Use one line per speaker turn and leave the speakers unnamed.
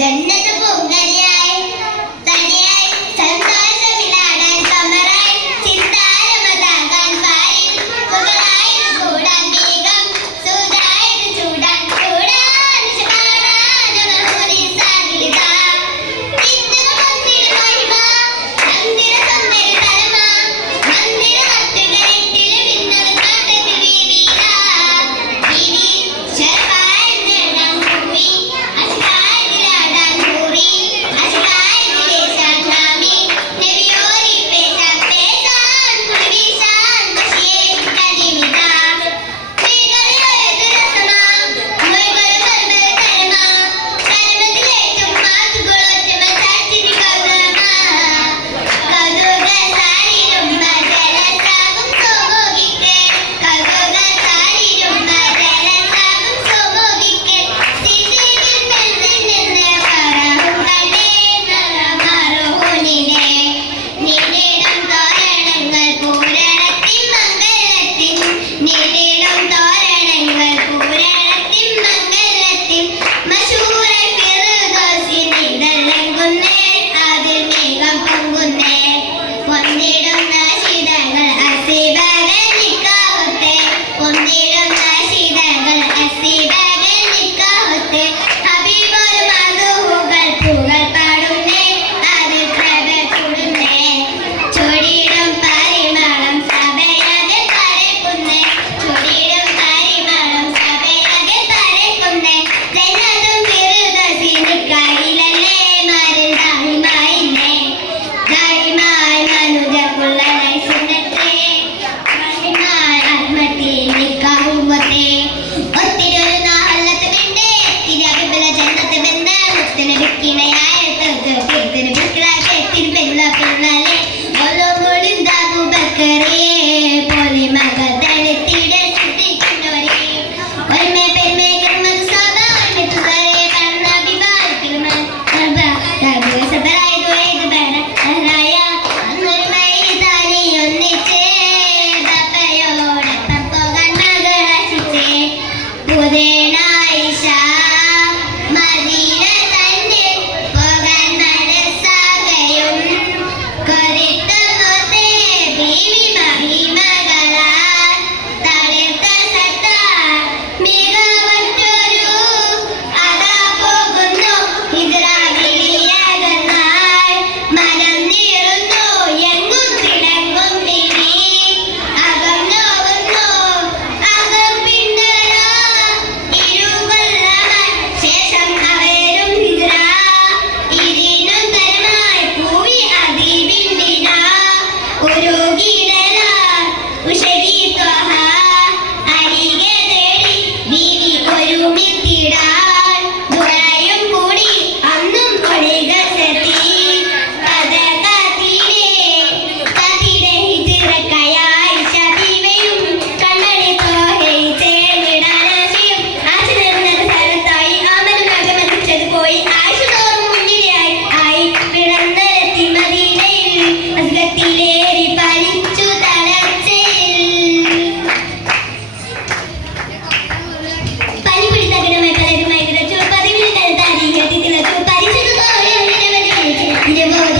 ജന്ന மணலே ഉഷകിടലാ ഉഷകി Amen.